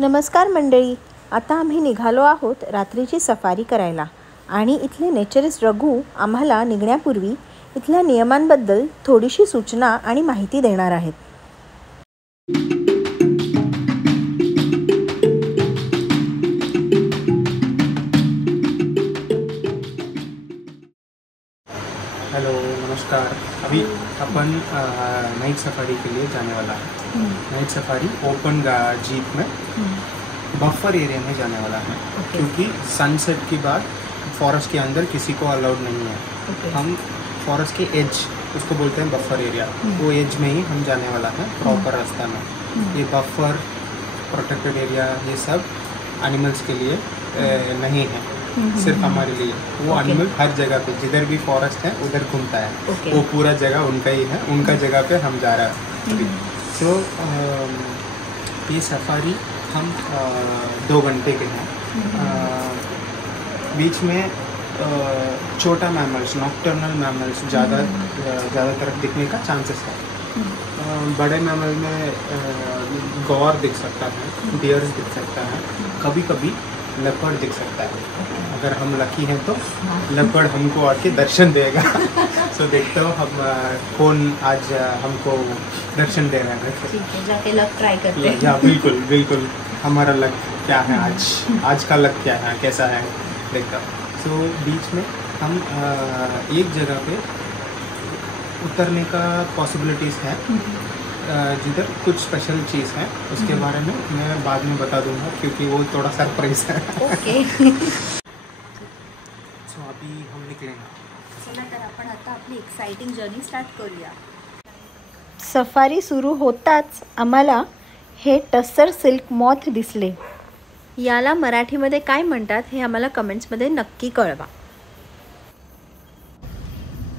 नमस्कार मंडळी, आता आम्ही निघालो आहोत रात्रीची सफारी करायला आणि इथले नेचरिस्ट रघु आम्हाला निघण्यापूर्वी इथल्या नियमांबद्दल थोडीशी सूचना आणि माहिती देणार आहेत. हेलो, नमस्कार. अभी अपन नाइट सफारी के लिए जाने वाला है. नाइट सफारी ओपन जीप में बफर एरिया में जाने वाला है. क्योंकि सनसेट के बाद फॉरेस्ट के अंदर किसी को अलाउड नहीं है. हम फॉरेस्ट के एज, उसको बोलते हैं बफर एरिया, वो एज में ही हम जाने वाला है प्रॉपर रास्ता में. ये बफर प्रोटेक्टेड एरिया ये सब एनिमल्स के लिए नहीं है, सिर्फ हमारे लिए. वो एनिमल हर जगह पे जिधर भी फॉरेस्ट है उधर घूमता है. वो पूरा जगह उनका ही है, उनका जगह पे हम जा रहे हैं. सो ये सफारी हम 2 घंटे के हैं. बीच में छोटा मैमल्स, नॉक्टर्नल मैमल्स ज़्यादातर दिखने का चांसेस है. बड़े मैमल में गौर दिख सकता है, डियर्स दिख सकता है, कभी कभी लेपर्ड दिख सकता है. अगर हम लकी हैं तो लेपर्ड हमको आके दर्शन देगा. सो देखते हो हम कौन आज हमको दर्शन दे रहे हैं. ठीक है, जाके लक ट्राई करते हैं. या बिल्कुल बिल्कुल, हमारा लक क्या है आज का लक क्या है, कैसा है देखता. सो बीच में हम एक जगह पे उतरने का पॉसिबिलिटीज़ है जिधर कुछ स्पेशल चीज़ है. उसके बारे में मैं बाद में बता दूंगा क्योंकि वो थोड़ा सरप्राइज है. ओके. सो अभी हम निकलेंगे. चला तर आपण आता आपली एक्साइटिंग जर्नी स्टार्ट करूया. सफारी सुरू होताच आम्हाला हे टस्सर सिल्क मॉथ दिसले. याला मराठीमध्ये काय म्हणतात हे आम्हाला कमेंट्समध्ये नक्की कळवा.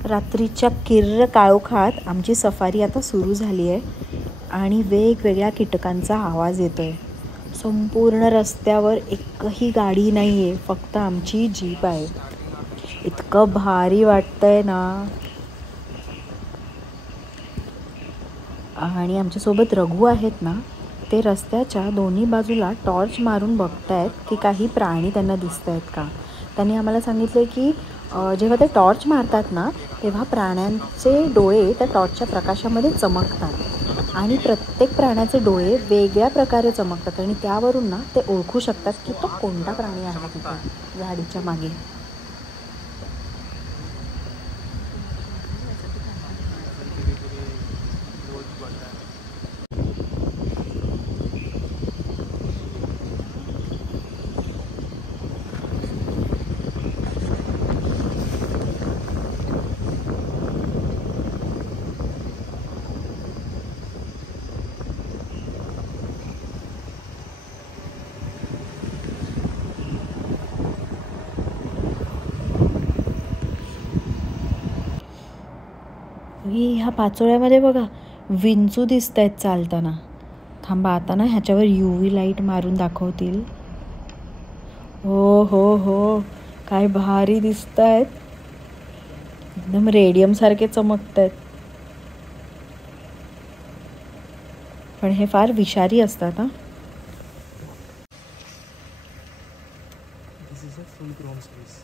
रात्रीच्या किर्र काळोखात आमची सफारी आता सुरू झाली आहे आणि वेगवेगळ्या कीटकांचा आवाज येतोय. संपूर्ण रस्त्यावर एकही गाडी नाही आहे, फक्त आमची जीप आहे. इतकं भारी वाटतंय ना. आणि आमच्यासोबत रघु आहेत ना, ते रस्त्याच्या दोन्ही बाजूला टॉर्च मारून बघतायत की काही प्राणी त्यांना दिसत आहेत का. त्यांनी आम्हाला सांगितलं की जेव्हा ते टॉर्च मारतात ना, तेव्हा प्राण्यांचे डोळे त्या टॉर्चच्या प्रकाशामध्ये चमकतात आणि प्रत्येक प्राण्याचे डोळे वेगळ्या प्रकारे चमकतात आणि त्यावरून ना ते ओळखू शकतात की तो कोणता प्राणी आहे तिथे गाडीच्या मागे. ह्या पाचोळ्यामध्ये बघा विंचू दिसत आहेत चालताना. थांबा, आता ना ह्याच्यावर UV लाईट मारून दाखवतील. हो हो हो, काय भारी दिसत आहेत. एकदम रेडियम सारखे चमकत आहेत. पण हे फार विषारी असतात. हा, This is a full grown space.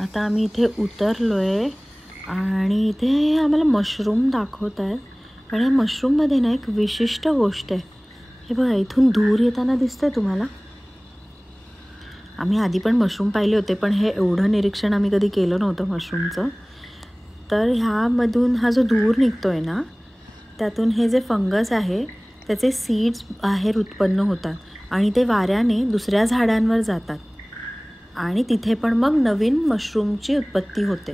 आता आम्ही इथे उतरलो आहे आणि इथे आम्हाला मशरूम दाखवत आहेत. आणि या मशरूममध्ये ना एक विशिष्ट गोष्ट आहे. हे बघा, इथून धूर येताना दिसतंय तुम्हाला. आम्ही आधी पण मशरूम पाहिले होते, पण हे एवढं निरीक्षण आम्ही कधी केलं नव्हतं मशरूमचं. तर ह्यामधून हा जो धूर निघतो आहे ना, त्यातून हे जे फंगस आहे त्याचे सीड्स बाहेर उत्पन्न होतात आणि ते वाऱ्याने दुसऱ्या झाडांवर जातात आणि तिथे पण मग नवीन मशरूमची उत्पत्ती होते.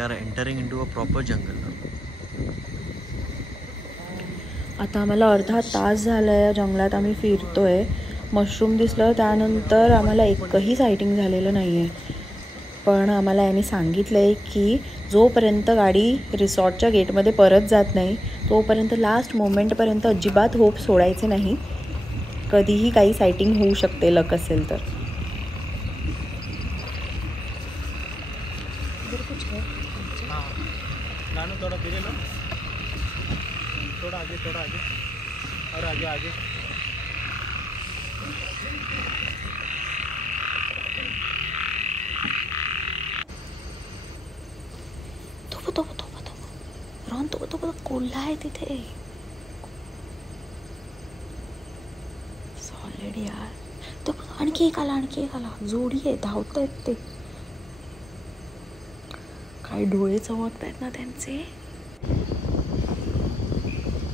are entering into a proper jungle now. आता आम्हाला अर्धा तास झाला आहे जंगलात आम्ही फिरतोय. मशरूम दिसलं, त्यानंतर आम्हाला एकही सायटिंग झालेलं नाही आहे. पण आम्हाला यांनी सांगितलं आहे की जोपर्यंत गाडी रिसॉर्टच्या गेटमध्ये परत जात नाही तोपर्यंत लास्ट मोमेंटपर्यंत अजिबात होप सोडायचे नाही. कधीही काही सायटिंग होऊ शकते लक असेल तर. थोड़ा धीरे लो, थोड़ा आगे और आगे. रॉन तो कोल्हा आहे तिथे. सॉलिड यार. तो आणखी एक आला जोडी आहे, धावत आहेत ते. काय डोळे चमकत आहेत ना त्यांचे.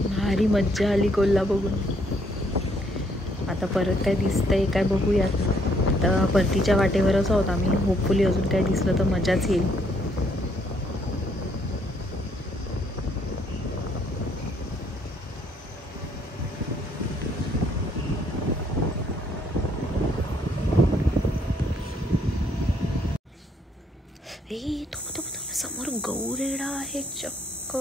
भारी मज्जा आली कोल्हा बघून. आता परत काय दिसतंय काय बघूयात. आता परतीच्या वाटेवरच आहोत आम्ही. होपफुली अजून काय दिसलं तर मजाच येईल. तो समोर गौरेडा आहे चक्क.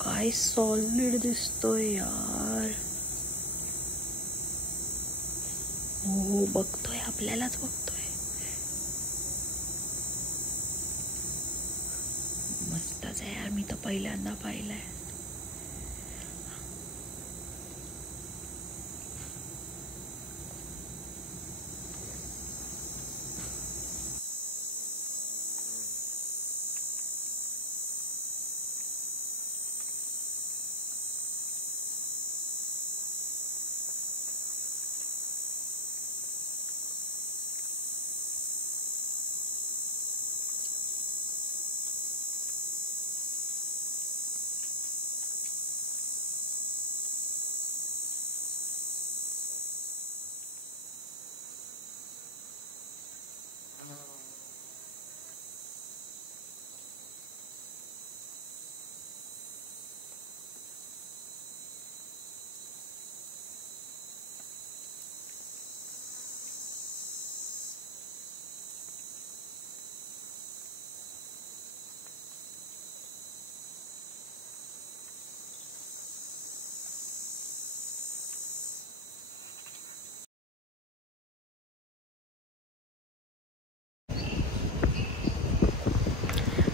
काय सॉलिड दिसतोय यार. हो बघतोय, आपल्यालाच बघतोय. मस्तच आहे यार. मी तर पहिल्यांदा पाहिलंय.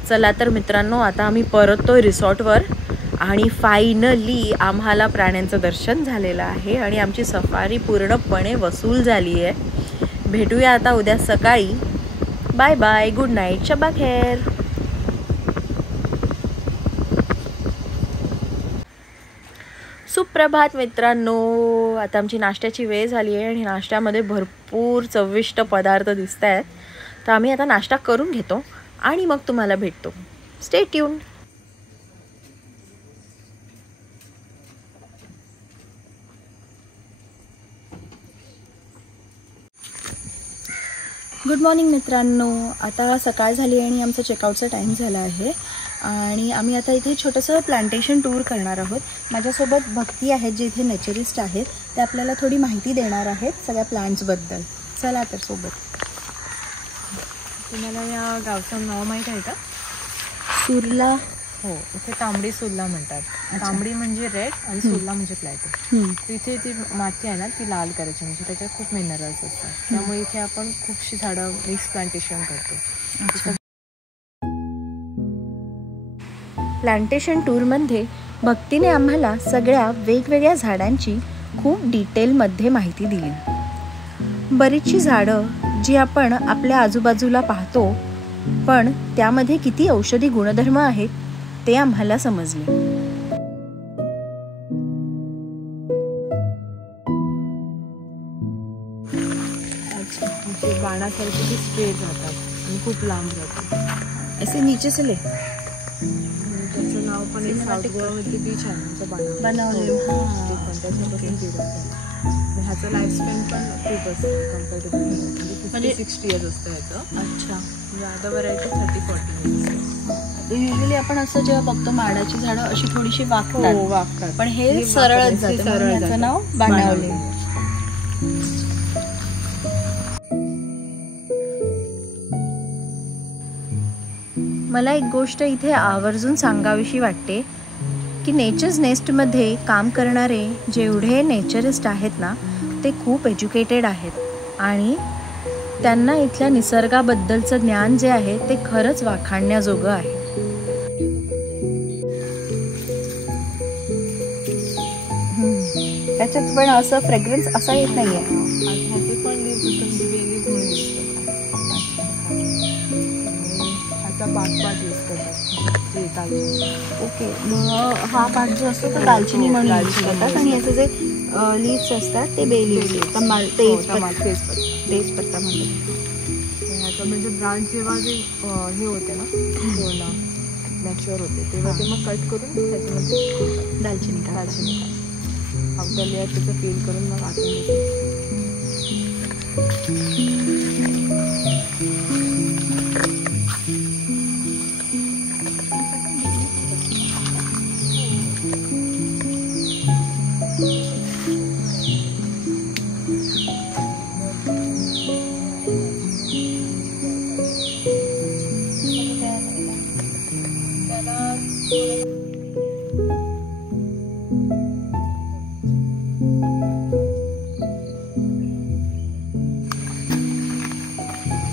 चला तर मित्रांनो, आता आम्ही परततोय रिसॉर्टवर आणि फायनली आम्हाला प्राण्यांचं दर्शन झालेलं आहे आणि आमची सफारी पूर्णपणे वसूल झाली आहे. भेटूया आता उद्या सकाळी. Bye bye, good night, Shaba खैर. सुप्रभात मित्रांनो. आता आमची नाश्त्याची वेळ झाली आहे आणि नाश्त्यामध्ये भरपूर चविष्ट पदार्थ दिसत आहेत. तर आम्ही आता नाश्ता करून घेतो आणि मग तुम्हाला भेटतो. Stay tune. गुड मॉर्निंग मित्रांनो. आता सकाळ झाली आणि आमचा चेकआउटचा टाईम झाला आहे आणि आम्ही आता इथे छोटंसं प्लांटेशन टूर करणार आहोत. माझ्यासोबत भक्ती आहेत जे इथे नेचरिस्ट आहेत. ते आपल्याला थोडी माहिती देणार आहेत सगळ्या प्लांट्सबद्दल. चला तर सोबत. तुम्हाला या गावचं नाव माहीत आहे का? सुरला. हो, इथे तांबडी सुरला म्हणतात. तांबडी म्हणजे रेड आणि सुरला म्हणजे प्लॅटो. इथे ती माती आहे ना ती लाल करायची, म्हणजे त्याच्यात खूप मिनरल्स असतात. त्यामुळे इथे आपण खूपशी झाडं मिक्स प्लांटेशन करतो. प्लांटेशन टूरमध्ये भक्तीने आम्हाला सगळ्या वेगवेगळ्या झाडांची खूप डिटेलमध्ये माहिती दिली. बरीचशी झाडं जी आपण आपल्या आजूबाजूला पाहतो पण त्यामध्ये किती औषधी गुणधर्म आहेत ते आम्हाला समजले. बाणासारखे ती स्ट्रेट जातात आणि खूप लांब जातात. ऐसे नीचे से ले. त्याचं नाव पण एक साऊथ गोवावरती बीच आहे आमचं बनवलेलं. बनवलेलं. पण त्याच्यापासून आणि ह्याचं लाईफ स्पॅन पण खूप असतं कम्पेअर टू म्हणजे 60 इयर्स असतं ह्याचं. अच्छा. म्हणजे अदर व्हरायटी 30-40 इयर्स. युजली आपण असं जेव्हा बघतो माडाची झाडं अशी थोडीशी वाकतात, वाकतात, पण हे सरळच जातं, म्हणून याचं नाव बाणावले. मला एक गोष्ट इथे आवर्जून सांगावीशी वाटते की नेचर्स नेस्टमध्ये काम करणारे जेवढे नेचरिस्ट आहेत ना, ते खूप एज्युकेटेड आहेत आणि त्यांना इथल्या निसर्गाबद्दलचं ज्ञान जे आहे ते खरंच वाखाणण्याजोगं आहे. त्याच्यात पण असं फ्रेग्रन्स असा येत नाहीये. ह्याचे पण लीव्स लीव्स म्हणून यूज ह्याचा पाट यूज करतात. ओके, मग हा पाट जो असतो तो दालचिनी म्हणून यूज करतात आणि याचे जे लीव्स असतात ते बे लीव्स, तेजपत्ता म्हणतात. ह्याचं म्हणजे ब्रांच जेव्हा जे हे होते ना पूर्ण मॅच्युअर होते तेव्हा ते मग कट करून त्याच्यामध्ये दालचिनी आउटर लेअर त्याचं फील करून मग आतून घेतो.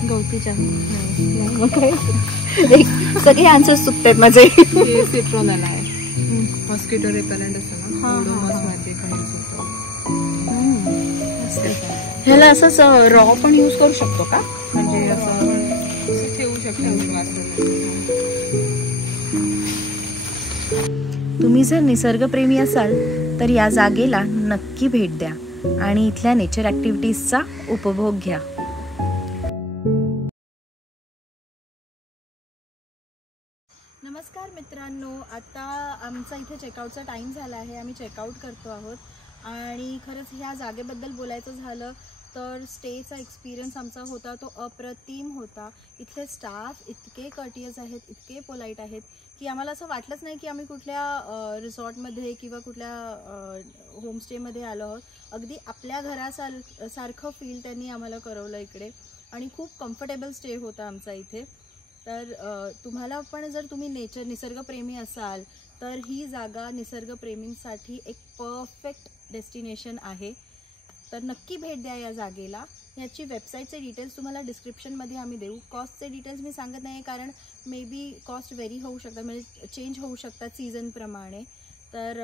गवतीच्या नाही मग काय सगळे आन्सर्स चुकतात माझे. हे सिट्रोनल आहे, मॉस्किटो रिपेलंट असतं ना, ओडोमॉस मध्ये पण यूज होतो. ह्याला असंच रॉ पण यूज करू शकतो का? म्हणजे असं ठेवू शकतो. तुम्ही जर निसर्गप्रेमी असाल तर या जागेला नक्की भेट द्या आणि इथल्या नेचर ॲक्टिव्हिटीजचा उपभोग घ्या. नमस्कार मित्रांनो, आता आमचा इथे चेकआउटचा टाईम झाला आहे. आम्ही चेकआउट करतो आहोत आणि खरंच ह्या जागेबद्दल बोलायचं झालं तर स्टेचा एक्सपिरियन्स आमचा होता तो अप्रतिम होता. इथले स्टाफ इतके कर्टियस आहेत, इतके पोलाईट आहेत की आम्हाला असं वाटलंच नाही की आम्ही कुठल्या रिसॉर्टमध्ये किंवा कुठल्या होमस्टेमध्ये आलो आहोत. अगदी आपल्या घरासारखं फील त्यांनी आम्हाला करवलं इकडे आणि खूप कम्फर्टेबल स्टे होता आमचा इथे. तर तुम्हाला पण जर तुम्ही निसर्गप्रेमी असाल तर ही जागा निसर्गप्रेमींसाठी एक परफेक्ट डेस्टिनेशन आहे. तर नक्की भेट द्या या जागेला. याची वेबसाईटचे डिटेल्स तुम्हाला डिस्क्रिप्शनमध्ये आम्ही देऊ. कॉस्टचे डिटेल्स मी सांगत नाही कारण मे बी कॉस्ट व्हेरी होऊ शकतात, म्हणजे चेंज होऊ शकतात सीझनप्रमाणे. तर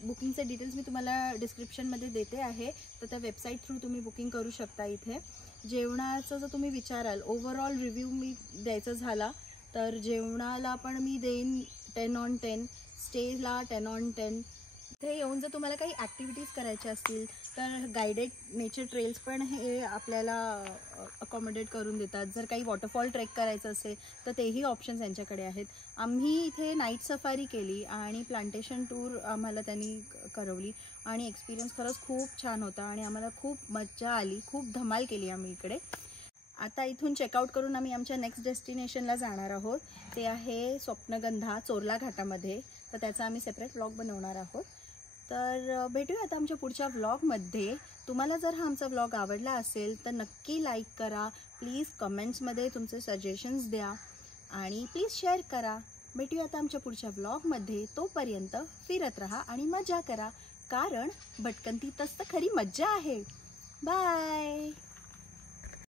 बुकिंगचे डिटेल्स मी तुम्हाला डिस्क्रिप्शनमध्ये देते आहे, तर त्या वेबसाईट थ्रू तुम्ही बुकिंग करू शकता. इथे जेवणाचं जर तुम्ही विचाराल, ओव्हरऑल रिव्ह्यू मी द्यायचा झाला तर जेवणाला पण मी देईन 10 on 10, स्टेला 10 on 10. इथे येऊन जर तुम्हाला काही ॲक्टिव्हिटीज करायच्या असतील तर गायडेड नेचर ट्रेल्स पण हे आपल्याला अकॉमोडेट करून देतात. जर काही वॉटरफॉल ट्रेक करायचं असेल तर तेही ऑप्शन्स यांच्याकडे आहेत. आम्ही इथे नाईट सफारी केली आणि प्लांटेशन टूर आम्हाला त्यांनी करवली आणि एक्सपिरियन्स खरंच खूप छान होता आणि आम्हाला खूप मजा आली, खूप धमाल केली आम्ही इकडे. आता इथून चेकआउट करून आम्ही आमच्या नेक्स्ट डेस्टिनेशनला जाणार आहोत. ते आहे स्वप्नगंधा चोरला घाटामध्ये. तर त्याचा आम्ही सेपरेट व्लॉग बनवणार आहोत. तर भेटूया आता आमच्या पुढच्या व्लॉगमध्ये. तुम्हाला जर हा आमचा व्लॉग आवडला असेल तर नक्की लाईक करा, प्लीज कमेंट्समध्ये तुमचे सजेशन्स द्या आणि प्लीज शेअर करा. भेटूया आता आमच्या पुढच्या व्लॉगमध्ये. तोपर्यंत फिरत राहा आणि मजा करा, कारण भटकंतीतच तर खरी मज्जा आहे. बाय.